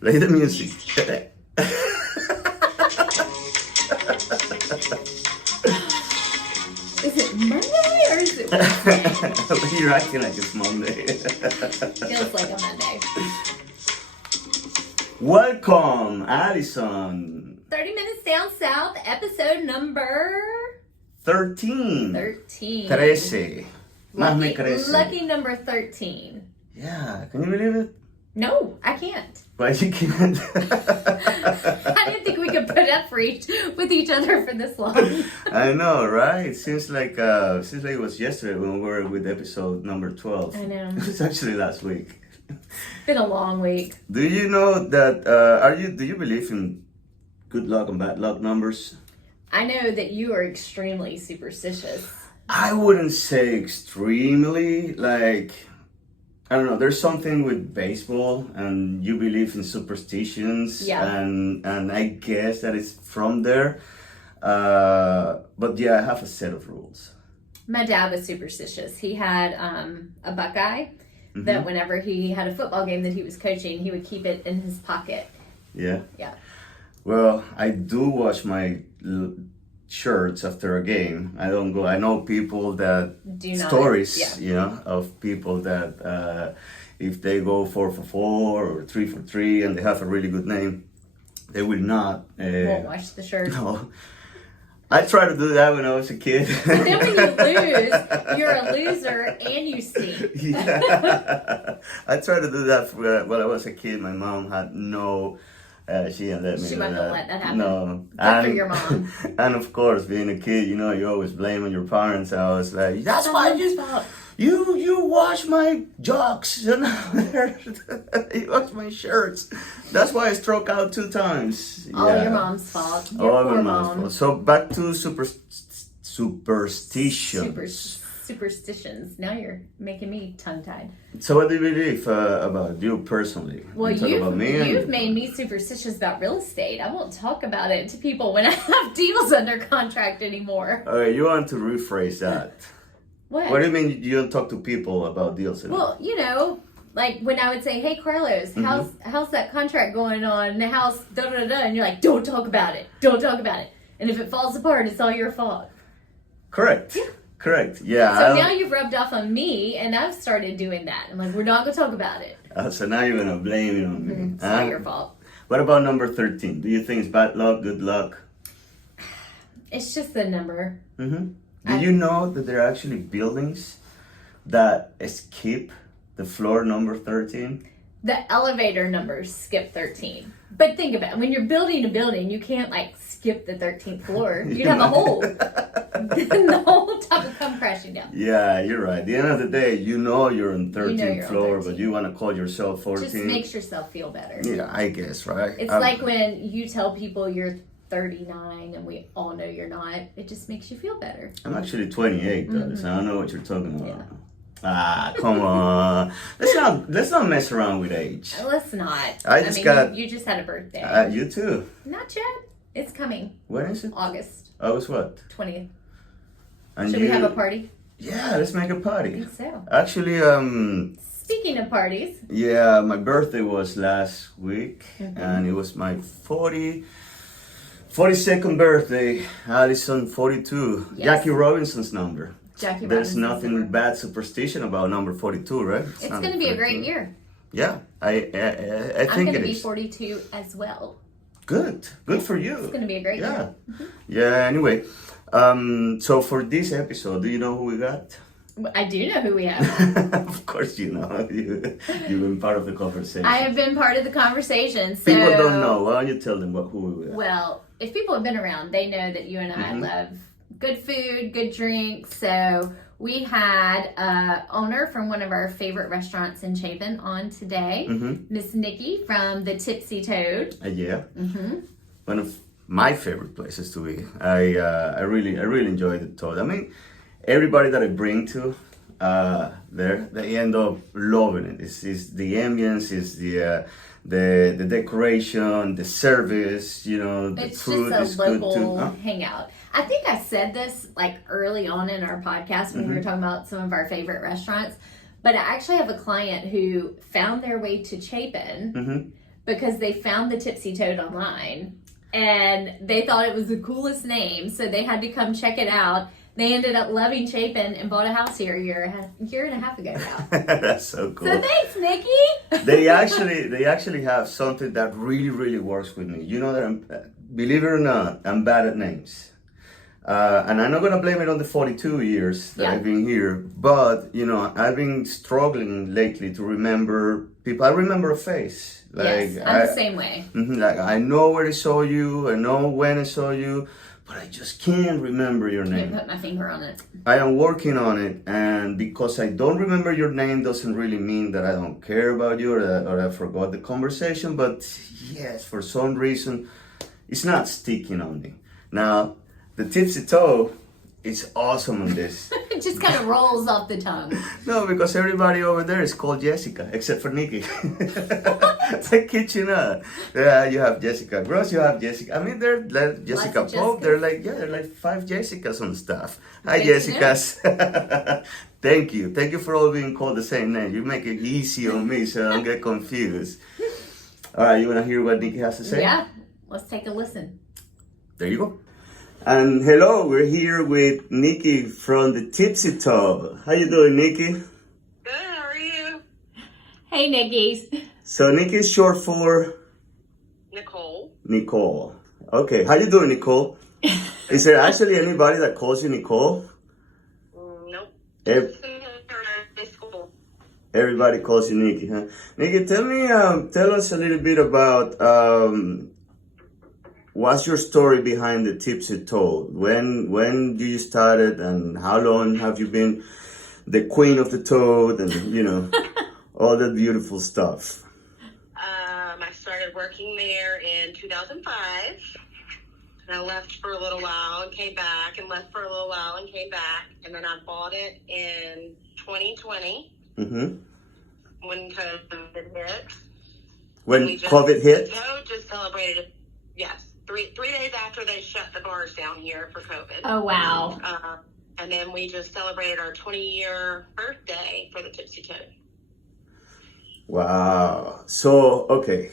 Play the music. Is it Monday or is it You're acting like it's Monday. Feels like a Monday. Welcome, Allison. 30 Minutes Down South, episode number 13. 13. 13. Más me crece. Lucky number 13. Yeah, can you believe it? No, I can't. Why you can't? I didn't think we could put up with each other for this long. I know, right? It seems like it was yesterday when we were with episode number 12. I know. It was actually last week. It's been a long week. Do you know that? Do you believe in good luck and bad luck numbers? I know that you are extremely superstitious. I wouldn't say extremely. Like, I don't know. There's something with baseball, and you believe in superstitions, Yeah. and I guess that it's from there. But yeah, I have a set of rules. My dad was superstitious. He had a Buckeye that whenever he had a football game that he was coaching, he would keep it in his pocket. Yeah. Yeah. Well, I do wash my shirts after a game. I don't go. I know people that Do not. stories, Yeah. you know, of people that if they go 4 for 4 or 3 for 3 and they have a really good name, they will not. Won't wash the shirt. No. I tried to do that when I was a kid. But then when you lose, you're a loser and you stink. Yeah. I tried to do that when I was a kid. My mom had no. She didn't let me. She do wasn't that. gonna let that happen. No. Good for your mom. And of course, being a kid, you know, you always blame on your parents. I was like, that's why you wash my jocks, you know, you wash my shirts. That's why I struck out 2 times. All Yeah. your mom's fault. Your All poor my mom. mom's fault. So back to superstitions. Superstitions. Now you're making me tongue-tied. So what do you believe about you personally? Well, You talk about me and- you've made me superstitious about real estate. I won't talk about it to people when I have deals under contract anymore. All right, you want to rephrase that. What? What do you mean you don't talk to people about deals anymore? Well, you know, like when I would say, "Hey, Carlos, how's that contract going on the house?" Da da da, and you're like, "Don't talk about it. Don't talk about it." And if it falls apart, it's all your fault. Correct. Yeah. Correct. Yeah. So now you've rubbed off on me, and I've started doing that. I'm like, we're not gonna talk about it. So now you're gonna blame it on me. It's not your fault. What about number 13? Do you think it's bad luck, good luck? It's just the number. Do you know that there are actually buildings that skip the floor number 13? The elevator numbers skip 13. But think about it. When you're building a building, you can't like skip the 13th floor. You'd have a hole. Then the whole top would come crashing down. Yeah, you're right. At the end of the day, you know you're on 13th you're on floor, 13. but you want to call yourself 14. Just makes yourself feel better. Yeah, I guess, right? It's like when you tell people you're 39 and we all know you're not. It just makes you feel better. I'm actually 28, though, so I don't know what you're talking about. Yeah. Ah, come on. Let's not mess around with age. Let's not. I just got- You just had a birthday. You too. Not yet. It's coming. When is it? August August what? 20th. And Should we have a party? Yeah, let's make a I party. think so. Actually, Speaking of parties. yeah, my birthday was last week, and it was my 42nd birthday. Allison, 42. Yes. Jackie Robinson's number. Jackie There's Robinson's nothing number. bad superstition about number 42, right? It's not going to be a great 42. year. Yeah, I I'm think going to it be is. 42 as well. Good for you. It's going to be a great Yeah. year. Yeah, anyway. So for this episode, do you know who we got? I do know who we have. Of course you know. You've been part of the conversation. I have been part of the conversation. So, People don't know. Why don't you tell them who we got? Well, if people have been around, they know that you and I love good food, good drinks. So we had owner from one of our favorite restaurants in Chapin on today, Miss Nikki from the Tipsy Toad. Yeah. One of my favorite places to be. I really enjoy the Toad. I mean, everybody that I bring to there, they end up loving it. It's the ambience, it's the decoration, the service, you know, the It's food just is a good too. local Huh? hangout. I think I said this like early on in our podcast when we were talking about some of our favorite restaurants, but I actually have a client who found their way to Chapin because they found the Tipsy Toad online and they thought it was the coolest name, so they had to come check it out. They ended up loving Chapin and bought a house here a year and a half ago now. That's so cool. So thanks, Nikki. They actually have something that really works with me. You know that believe it or not, I'm bad at names. And I'm not gonna blame it on the 42 years that I've been here, but you know, I've been struggling lately to remember people. I remember a face. Yes, I'm the same way. Like I know where I saw you, I know when I saw you, but I just can't remember your name. Can't put my finger on it. I am working on it, and because I don't remember your name doesn't really mean that I don't care about you or I forgot the conversation, but yes, for some reason, it's not sticking on me. Now, the Tipsy Toe is awesome on this. It just kind of rolls off the tongue. No, because everybody over there is called Jessica, except for Nikki. I kid you not. Yeah, you have Jessica Gross, you have Jessica. I mean, they're like Jessica Pope. They're like 5 Jessicas on stuff. Hi, Jessicas. Thank you for all being called the same name. You make it easy on me, so I don't get confused. All right, you wanna hear what Nikki has to say? Yeah, let's take a listen. There you go. And hello, we're here with Nikki from the Tipsy Toe. How you doing, Nikki? Good, how are you? Hey, Nikki. So Nikki is short for? Nicole. Nicole. Okay, how you doing, Nicole? Is there actually anybody that calls you Nicole? Nope. School. Everybody calls you Nikki, huh? Nikki, tell us a little bit about what's your story behind the Tipsy Toad? When do you started, and how long have you been the queen of the toad, and you know all that beautiful stuff? I started working there in 2005, and I left for a little while and came back, and left for a little while and came back, and then I bought it in 2020 when COVID hit. When COVID hit? The Toad just celebrated, yes. Three days after they shut the bars down here for COVID. Oh, wow. And then we just celebrated our 20-year birthday for the Tipsy Toad. Wow. So, okay.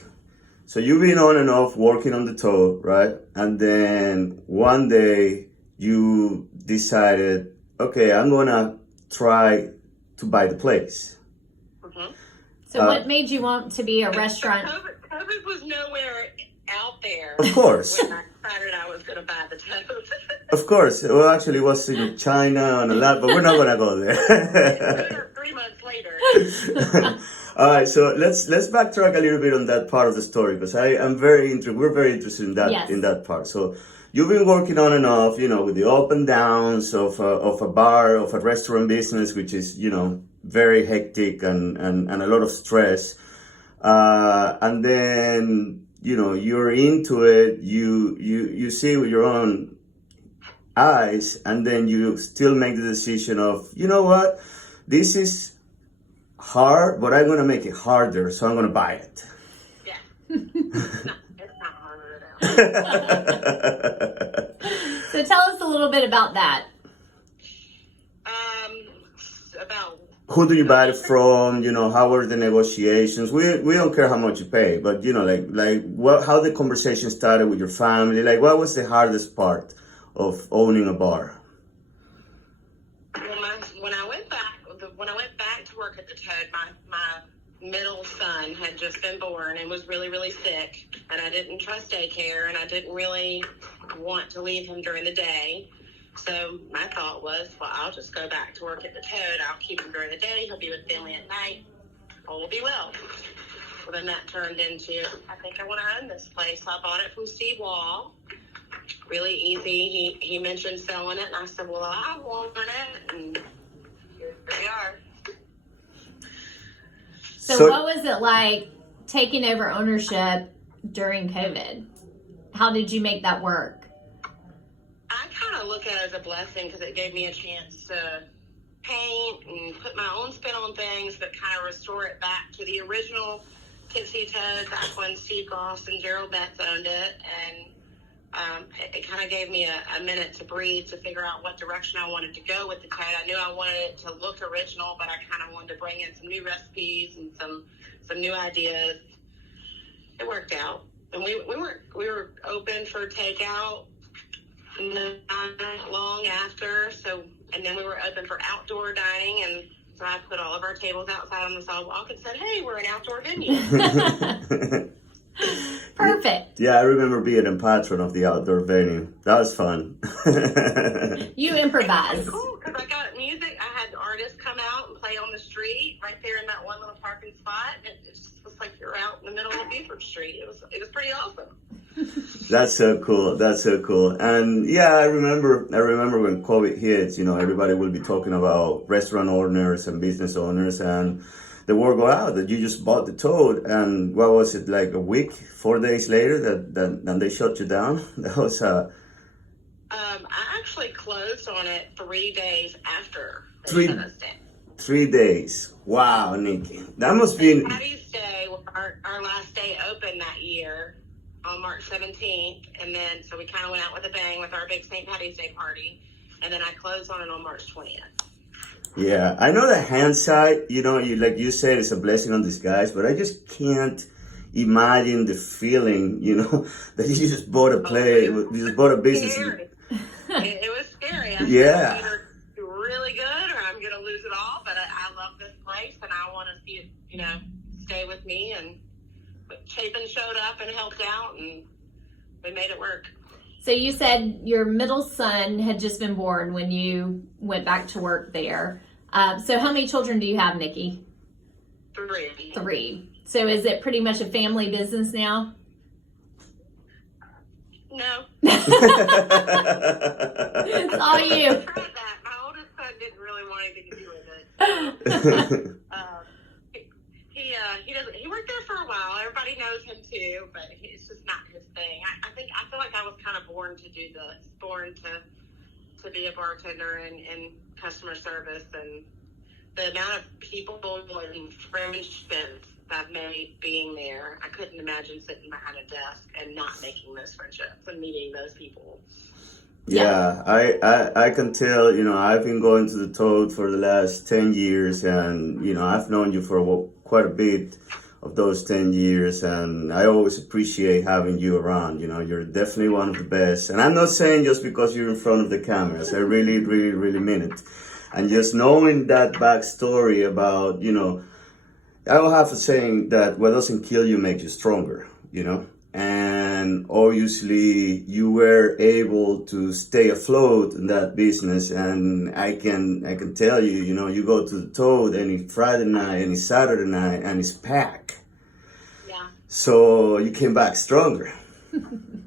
So you've been on and off working on the Toad, right? And then one day you decided, okay, I'm going to try to buy the place. So what made you want to be a restaurant? COVID was nowhere out there. Of course. When I decided I was going to buy the Toad. Of course. Well, actually, it was in China and a lot, but we're not going to go there. 3 months later. All right, so let's backtrack a little bit on that part of the story, because I'm very interested. We're very interested in that in that part. So you've been working on and off, you know, with the up and downs of a bar, of a restaurant business, which is, you know, very hectic and a lot of stress. And then, you know, you're into it, you see with your own eyes, and then you still make the decision of, you know what, this is hard, but I'm going to make it harder, so I'm going to buy it. Yeah. It's not harder at all. So tell us a little bit about that. About who do you buy it from? You know, how were the negotiations? We don't care how much you pay, but you know, like what, how the conversation started with your family. Like, what was the hardest part of owning a bar? Well, when I went back to work at the Toad, my middle son had just been born and was really, really sick, and I didn't trust daycare, and I didn't really want to leave him during the day. So my thought was, well, I'll just go back to work at the Toad. I'll keep him during the day. He'll be with family at night. All will be well. Well, then that turned into, I think I want to own this place. So I bought it from Steve Wall. Really easy. He mentioned selling it, and I said, well, I want it. And here we are. So what was it like taking over ownership during COVID? How did you make that work? I kind of look at it as a blessing because it gave me a chance to paint and put my own spin on things, but kind of restore it back to the original Tipsy Toad back when Steve Goss and Gerald Betts owned it. And it kind of gave me a minute to breathe, to figure out what direction I wanted to go with the Toad. I knew I wanted it to look original, but I kind of wanted to bring in some new recipes and some new ideas. it worked out. And we were open for takeout not long after. So, and then we were open for outdoor dining, and so I put all of our tables outside on the sidewalk and said, "Hey, we're an outdoor venue." Perfect. Yeah, I remember being a patron of the outdoor venue. That was fun. You improvise. It's cool because I got music. I had artists come out and play on the street right there in that one little parking spot. It just was like you're out in the middle of Buford Street. It was pretty awesome. That's so cool. That's so cool. And yeah, I remember when COVID hit, you know, everybody will be talking about restaurant owners and business owners, and the word go out that you just bought the Toad, and what was it, like a week, 4 days later that they shut you down? That was I actually closed on it 3 days after they Three- shut us down. 3 days. Wow, Nikki. That must be Patty's Day was our last day open that year on March 17th. And then, so we kind of went out with a bang with our big St. Patty's Day party. And then I closed on it on March 20th. Yeah, I know the hindsight, you know, like you said, it's a blessing in disguise, but I just can't imagine the feeling, you know, that you just bought a play, you just bought a business. Scary. It was scary. I Yeah. thought either do really good or I'm going to lose it all. But I love this place and I want to see it, you know, stay with me. But Chapin showed up and helped out and we made it work. So you said your middle son had just been born when you went back to work there. So how many children do you have, Nikki? 3. 3. So is it pretty much a family business now? No. It's all you. I tried that. My oldest son didn't really want anything to do with it. He worked there for a while. Everybody knows him too, but it's just not his thing. I feel like I was kind of born to do this, born to be a bartender and customer service, and the amount of people and friendships I've made being there. I couldn't imagine sitting behind a desk and not making those friendships and meeting those people. Yeah, I can tell, you know, I've been going to the Toad for the last 10 years, and, you know, I've known you for quite a bit of those 10 years, and I always appreciate having you around. You know, you're definitely one of the best. And I'm not saying just because you're in front of the cameras. I really, really, really mean it. And just knowing that backstory about, you know, I will have a saying that what doesn't kill you makes you stronger, you know? And obviously you were able to stay afloat in that business, and I can tell you, you know, you go to the Toad any Friday night, any Saturday night, and it's packed. Yeah. So you came back stronger. The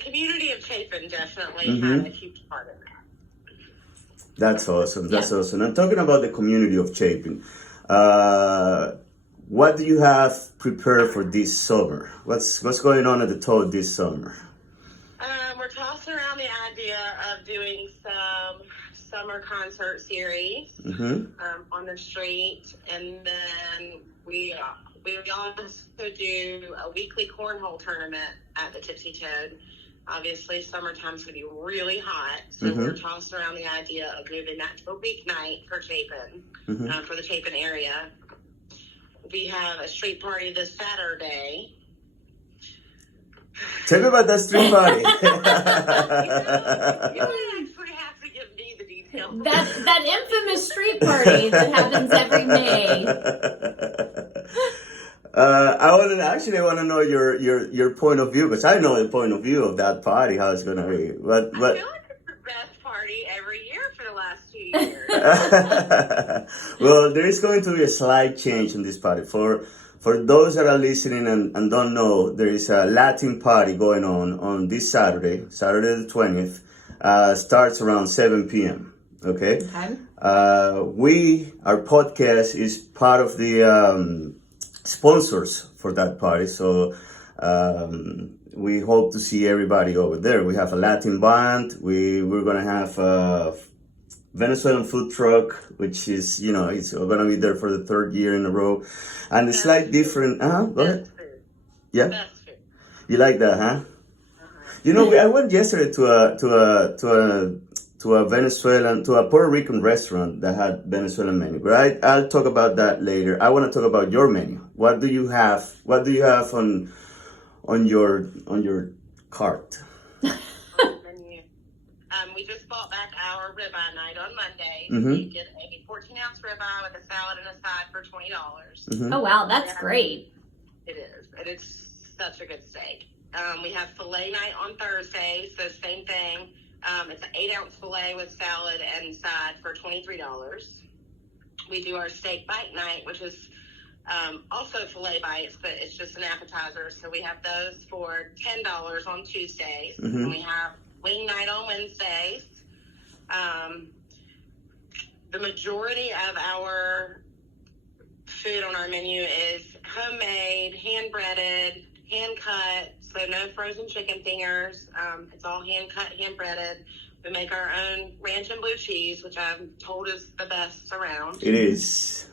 community of Chapin definitely had a huge part in that. That's awesome. That's awesome. I'm talking about the community of Chapin. What do you have prepared for this summer? What's going on at the Toad this summer? We're tossing around the idea of doing some summer concert series on the street, and then we also do a weekly cornhole tournament at the Tipsy Toad. Obviously, summertime's going to be really hot, so we're tossing around the idea of moving that to a weeknight for Chapin, for the Chapin area. We have a street party this Saturday. Tell me about that street party. You actually have to give me the details. That infamous street party that happens every May. I want to know your point of view, because I know the point of view of that party, how it's going to be. But I feel like it's the best party every year for the last 2 years. Well, there is going to be a slight change in this party. For those that are listening and don't know, there is a Latin party going on this Saturday the 20th. Starts around 7 p.m. Okay? Our podcast is part of the sponsors for that party, so we hope to see everybody over there. We have a Latin band. We're gonna have a Venezuelan food truck, which is, you know, it's gonna be there for the 3rd year in a row, and it's like different. Go ahead. Yeah, you like that, huh? You know, I went yesterday to a to a Puerto Rican restaurant that had Venezuelan menu. But I'll talk about that later. I want to talk about your menu. What do you have? What do you have on your cart? Menu. We just bought back our ribeye night on Monday. Mm-hmm. We did a 14-ounce ribeye with a salad and a side for $20. Mm-hmm. Oh wow, that's great. It is. And it's such a good steak. We have filet night on Thursday, so same thing. It's an 8-ounce filet with salad and side for $23. We do our steak bite night, which is also filet bites, but it's just an appetizer. So we have those for $10 on Tuesdays. Mm-hmm. And we have wing night on Wednesdays. The majority of our food on our menu is homemade, hand-breaded, hand-cut, so no frozen chicken fingers. It's all hand-cut, hand-breaded. We make our own ranch and blue cheese, which I'm told is the best around. It is.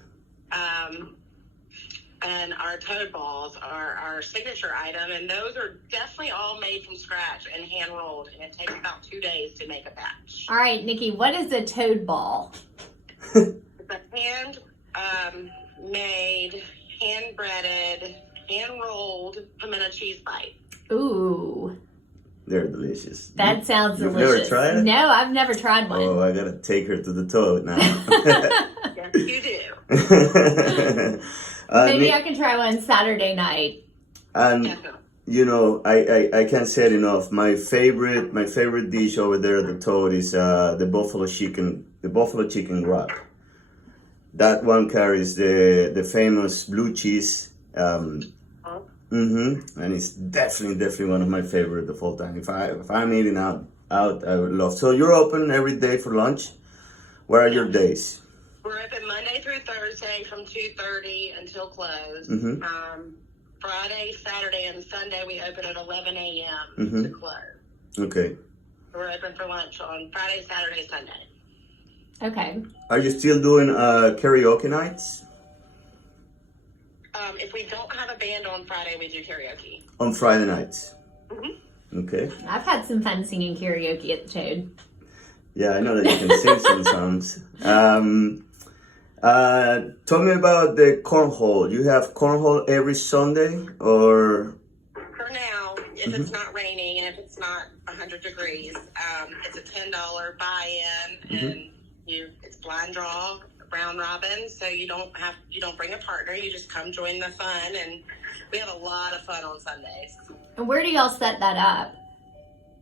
And our toad balls are our signature item, and those are definitely all made from scratch and hand-rolled, and it takes about 2 days to make a batch. All right, Nikki, what is a toad ball? It's a hand-made, hand-breaded, hand-rolled pimento cheese bite. Ooh, They're delicious. that sounds You've delicious. never tried it? No, I've never tried one. Oh, I gotta take her to the toad now. Yes, you do. Maybe I can try one Saturday night. And Definitely. you know, I can't say it enough. My favorite dish over there at the Toad is the buffalo chicken wrap. That one carries the famous blue cheese. And it's definitely one of my favorite of all time. If I'm eating out, I would love. So you're open every day for lunch. Where are your days? We're open Monday through Thursday from 2:30 until close. Mm-hmm. Friday, Saturday, and Sunday we open at 11 a.m. Mm-hmm. to close. Okay. We're open for lunch on Friday, Saturday, Sunday. Okay. Are you still doing karaoke nights? If we don't have a band on Friday, we do karaoke. On Friday nights. Mm-hmm. Okay. I've had some fun singing karaoke at the Toad. Yeah, I know that you can sing some songs. Tell me about the cornhole. You have cornhole every Sunday, or? For now, if it's not raining and if it's not 100 degrees, it's a $10 buy-in, and it's blind draw, round robin, so you don't bring a partner. You just come join the fun, and we have a lot of fun on Sundays. And where do y'all set that up?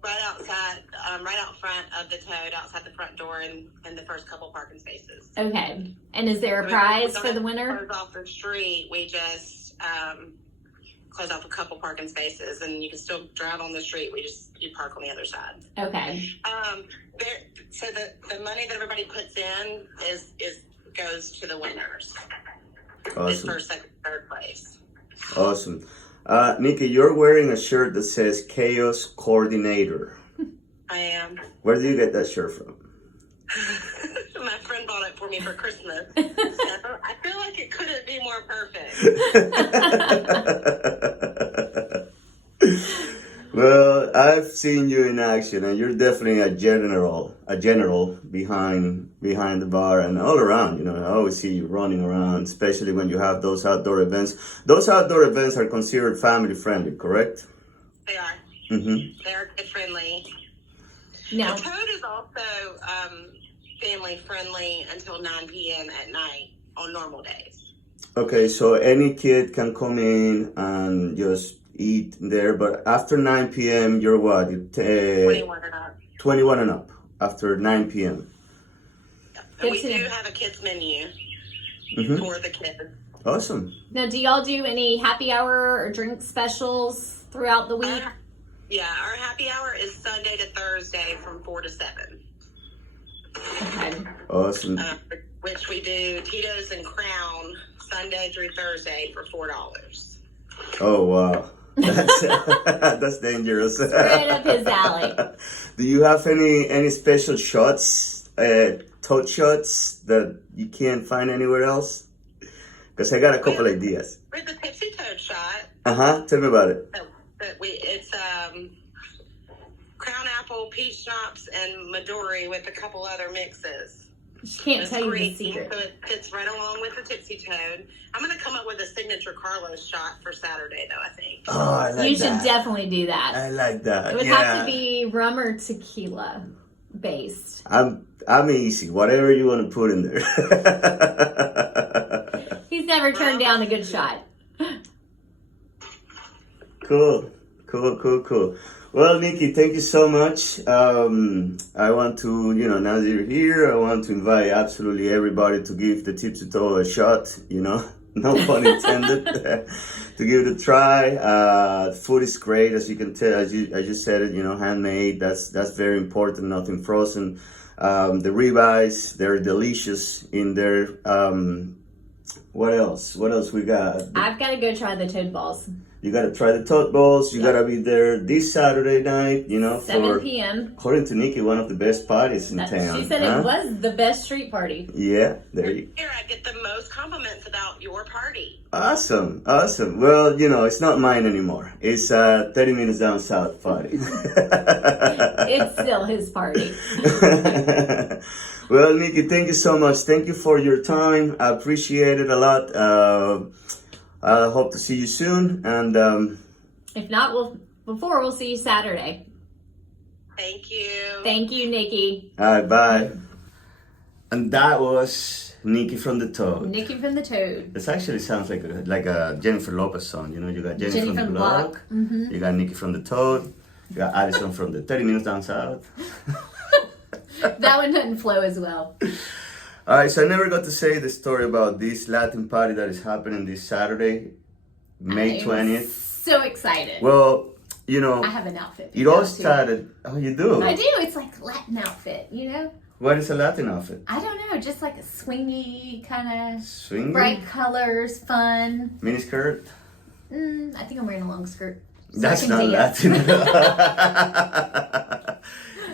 Right outside, right out front of the Toad, outside the front door, and the first couple parking spaces. Okay. And is there a prize for the winner? Close off the street, we just close off a couple parking spaces, and you can still drive on the street. You park on the other side. Okay. So the money that everybody puts in goes to the winners. Awesome. It's first, second, third place. Awesome. Nikki, you're wearing a shirt that says Chaos Coordinator. I am. Where do you get that shirt from? My friend bought it for me for Christmas. I feel like it couldn't be more perfect. Well, I've seen you in action, and you're definitely a general behind the bar and all around. You know, I always see you running around, especially when you have those outdoor events. Those outdoor events are considered family friendly, correct? They are. Mm-hmm. They are kid friendly. No. The Toad is also family friendly until 9 p.m. at night on normal days. Okay, so any kid can come in and just eat there, but after 9 p.m. you're what? 21 and up. 21 and up after 9 p.m. And we do have a kids menu for the kids. Awesome. Now, do y'all do any happy hour or drink specials throughout the week? Yeah, our happy hour is Sunday to Thursday from 4 to 7. Okay. Awesome. Which we do Tito's and Crown Sunday through Thursday for $4. Oh, wow. That's dangerous. Right up his alley. Do you have any special shots, toad shots that you can't find anywhere else? Because I got a couple ideas. We have the Pepsi Toad shot. Tell me about it. It's Crown Apple pineapple, peach schnapps, and Midori with a couple other mixes. She can't It's tell you the great. secret. So it fits right along with the Tipsy Toad. I'm going to come up with a signature Carlos shot for Saturday, though, I think. Oh, I like You should that. definitely do that. I like that. It would yeah. have to be rum or tequila based. I'm easy. Whatever you want to put in there. He's never turned down a good shot. Cool. Well, Nikki, thank you so much. I want to, now that you're here, I want to invite absolutely everybody to give the Tipsy Toad a shot, no pun intended, to give it a try. Food is great, as you can tell, as you said it, handmade, that's very important, nothing frozen. The ribeyes, they're delicious in there. What else we got? I've got to go try the toad balls. You gotta try the toad balls. You gotta be there this Saturday night, 7 p.m. According to Nikki, one of the best parties in town. She said it was the best street party. Yeah, there you go. Here, I get the most compliments about your party. Awesome. Well, it's not mine anymore. It's 30 minutes down south party. It's still his party. Well, Nikki, thank you so much. Thank you for your time. I appreciate it a lot. I hope to see you soon, and If not, we'll see you Saturday. Thank you. Thank you, Nikki. all right, bye. And that was Nikki from the Toad. Nikki from the Toad. This actually sounds like a Jennifer Lopez song. You got Jenny from the Block. Mm-hmm. You got Nikki from the Toad. You got Addison from the 30 Minutes Down South. That one doesn't flow as well. All right, so I never got to say the story about this Latin party that is happening this Saturday, May 20th. So excited. Well, I have an outfit. it all started. Oh, you do? I do. It's like Latin outfit, What is a Latin outfit? I don't know, just like a swingy kind of Swing? bright colors, fun. Mini skirt? I think I'm wearing a long skirt. So That's I can not dance. Latin.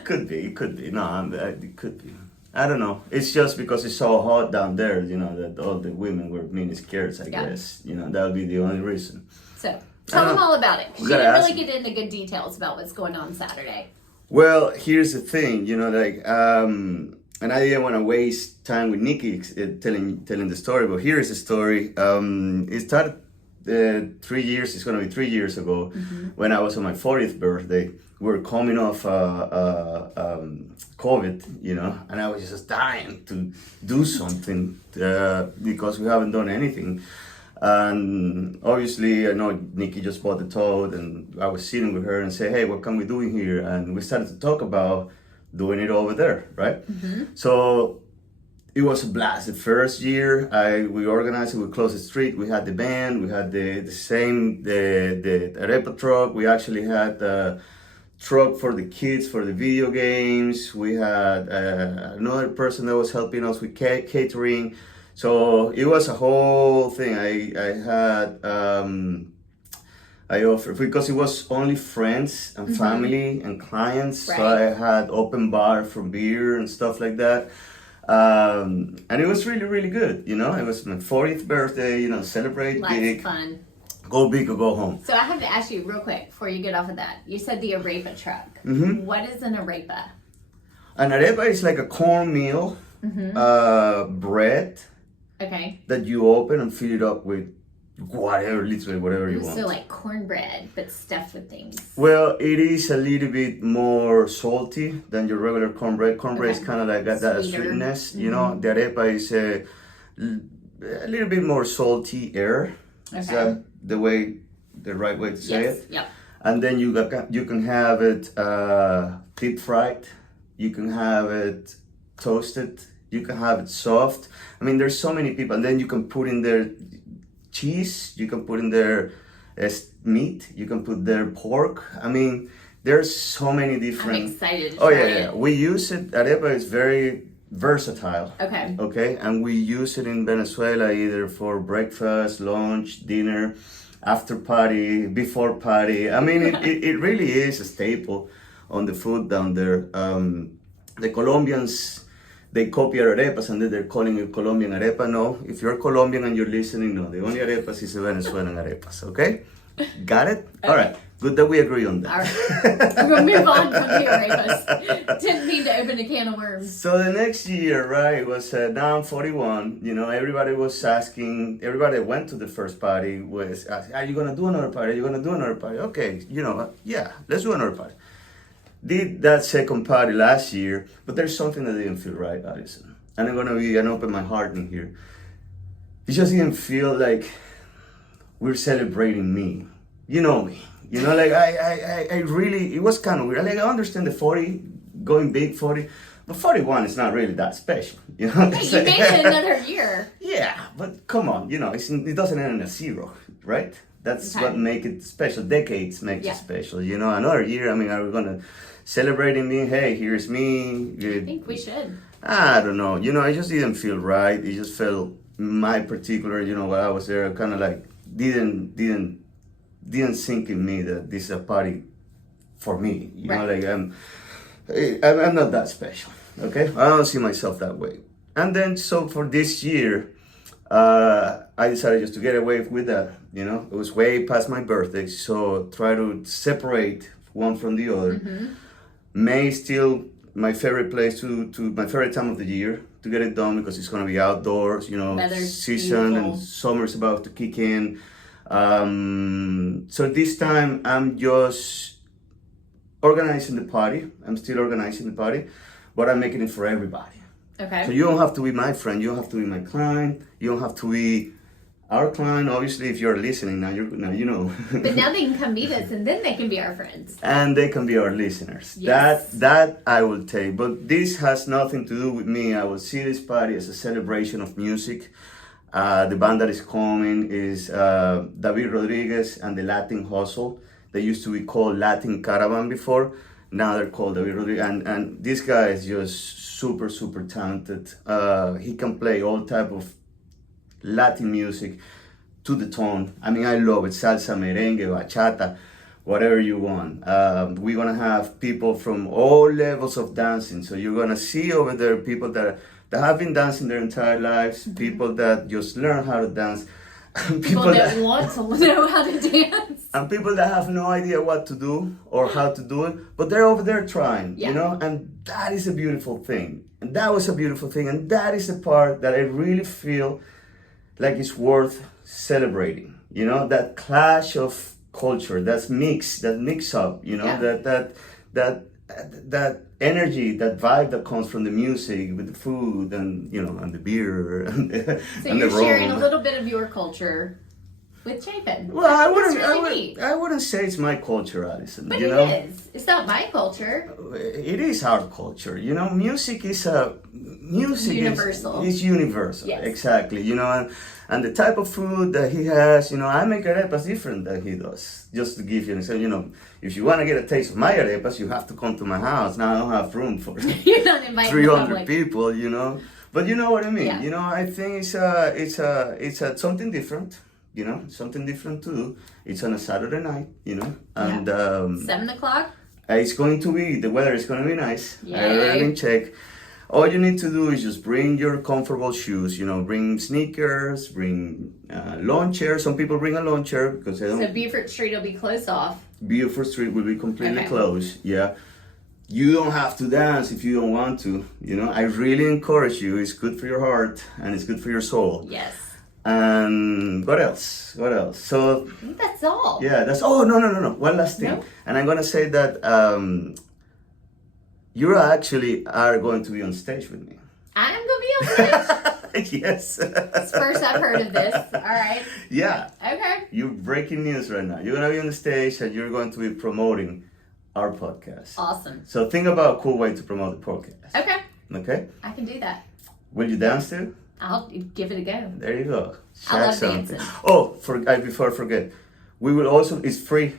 Could be. No, it could be. I don't know. It's just because it's so hot down there, that all the women wear mini skirts, I guess. That would be the only reason. So, tell them all about it. She gotta didn't ask really get into good details about what's going on Saturday. Well, here's the thing, and I didn't want to waste time with Nikki telling the story, but here is the story. It started 3 years, it's going to be 3 years ago, when I was on my 40th birthday. We were coming off COVID, and I was just dying to do something because we haven't done anything. And obviously, I know Nikki just bought the Toad, and I was sitting with her and say, hey, what can we do here? And we started to talk about doing it over there, right? So it was a blast. The first year we organized it, we closed the street, we had the band, we had the arepa truck, we actually had truck for the kids for the video games. We had another person that was helping us with catering. So it was a whole thing. I offered, because it was only friends and family and clients. Right. So I had open bar for beer and stuff like that. And it was really, really good. It was my 40th birthday, celebrate big. Lots of fun. Go big or go home. So I have to ask you real quick before you get off of that. You said the arepa truck. What is an arepa? An arepa is like a cornmeal bread that you open and fill it up with literally whatever you want. So like cornbread, but stuffed with things. Well, it is a little bit more salty than your regular cornbread. Cornbread is kind of like that sweetness, The arepa is a little bit more salty-er. Is that the right way to say it? Yep. And then you can have it deep fried. You can have it toasted. You can have it soft. I mean, there's so many people. And then you can put in there cheese. You can put in there meat. You can put there pork. I mean, there's so many different. I'm excited to try it. We use it. Arepa is very versatile. Okay. And we use it in Venezuela either for breakfast, lunch, dinner, after party, before party. I mean, it really is a staple on the food down there. The Colombians, they copy our arepas and then they're calling it Colombian arepa. No, if you're Colombian and you're listening, no, the only arepas is the Venezuelan arepas, okay? Got it? All right. Good that we agree on that. All right. We're going to move on from the arepas. Didn't mean to open a can of worms. So the next year, right, was now I'm 41. You know, everybody was asking, everybody that went to the first party was asking, are you going to do another party? Are you going to do another party? Okay, you know, yeah, let's do another party. Did that second party last year, but there's something that didn't feel right, Addison. And I'm going to open my heart in here. It just didn't feel like we're celebrating me. You know me. You know, like I really, it was kind of weird. Like I understand the 40, going big 40, but 41 is not really that special. You know, Hey, you made it another year. Yeah, but come on, you know, it doesn't end in a zero, right? That's Okay. what makes it special. Decades makes Yeah. it special. You know, another year. I mean, are we gonna celebrating me? Hey, here's me. I think we should. I don't know. You know, it just didn't feel right. It just felt my particular. You know, while I was there, kind of like didn't sink in me that this is a party for me. You know, Right. like I'm not that special. Okay, I don't see myself that way. And then so for this year, I decided just to get away with that. You know, it was way past my birthday, so try to separate one from the other. Mm-hmm. May is still my favorite place to my favorite time of the year to get it done because it's gonna be outdoors. You know, Weather's season beautiful. and summer's about to kick in. So this time I'm just organizing the party. I'm still organizing the party, but I'm making it for everybody. Okay. So you don't have to be my friend. You don't have to be my client. You don't have to be our client. Obviously, if you're listening now, you know. But now they can come meet us and then they can be our friends. And they can be our listeners. Yes. That I will take. But this has nothing to do with me. I will see this party as a celebration of music. The band that is coming is David Rodriguez and the Latin Hustle. They used to be called Latin Caravan before. Now they're called David Rodriguez. And this guy is just super, super talented. He can play all type of Latin music to the tone. I mean, I love it. Salsa, merengue, bachata, whatever you want. We're gonna have people from all levels of dancing. So you're gonna see over there people that have been dancing their entire lives, people that just learn how to dance, and People that want to know how to dance. and people that have no idea what to do or how to do it, but they're over there trying, Yeah. you know, and that is a beautiful thing. And that was a beautiful thing, and that is the part that I really feel like it's worth celebrating. You know, that clash of culture, that mix up, you know, Yeah. that energy, that vibe that comes from the music with the food and, you know, and the beer and the, So and you're the sharing a rum. little bit of your culture with Chapin. Well, I That's wouldn't, really neat. I wouldn't say it's my culture, Alison. But you it know, is. It's not my culture. it is our culture. You know, music is Universal. Is universal. Yes. Exactly. You know, and the type of food that he has. You know, I make arepas different than he does. Just to give you an example, you know, if you want to get a taste of my arepas, you have to come to my house. Now I don't have room for You're not inviting the 300 public. people. You know, but you know what I mean. Yeah. You know, I think it's something different. You know, something different to do. It's on a Saturday night. You know, and 7 o'clock. it's going to be, the weather is going to be nice. I Yay. already checked. All you need to do is just bring your comfortable shoes, you know, bring sneakers, bring lawn chair. Some people bring a lawn chair because they don't. So Beaufort Street will be closed off. Beaufort Street will be completely Okay. closed, yeah. You don't have to dance if you don't want to, you know. I really encourage you. It's good for your heart and it's good for your soul. Yes. And what else? What else? So, I think that's all. yeah, that's, oh, no. One last thing. No? And I'm going to say that you actually are going to be on stage with me. I'm going to be on stage. Yes. It's first I've heard of this. All right. Yeah. Okay. You're breaking news right now. You're going to be on the stage and you're going to be promoting our podcast. Awesome. So think about a cool way to promote the podcast. Okay. Okay? I can do that. Will you dance too? I'll give it a go. There you go. I love Something. dancing. Oh, before I forget, we will also, it's free.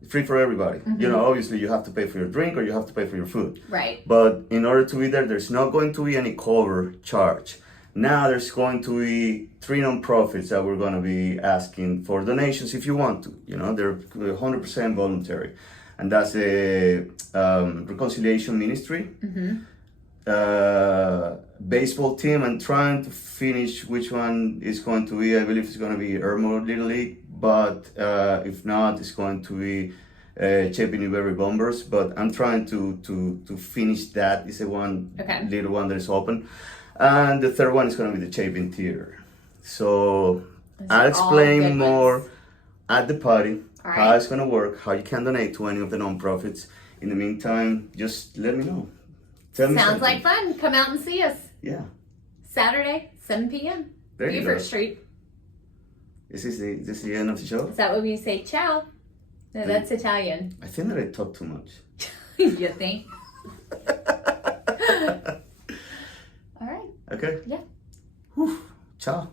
It's free for everybody. Mm-hmm. You know, obviously you have to pay for your drink or you have to pay for your food. Right. But in order to be there, there's not going to be any cover charge. Now there's going to be 3 nonprofits that we're going to be asking for donations if you want to. You know, they're 100% voluntary. And that's the Reconciliation Ministry, baseball team. I'm trying to finish which one is going to be. I believe it's going to be Irmo Little League. but if not, it's going to be Chapin Newberry Bombers. But I'm trying to finish that. It's the one little one that is open, and the third one is going to be the Chapin Theater. So I'll explain more at the party how it's going to work, how you can donate to any of the nonprofits. In the meantime, just let me know. Tell me Sounds something. like fun. Come out and see us. Yeah. Saturday, 7 p.m. There you Beaufort go. Street. This is the end of the show? Is that what we say? Ciao. No, that's Italian. I think that I talk too much. You think? All right. Okay. Yeah. Whew. Ciao.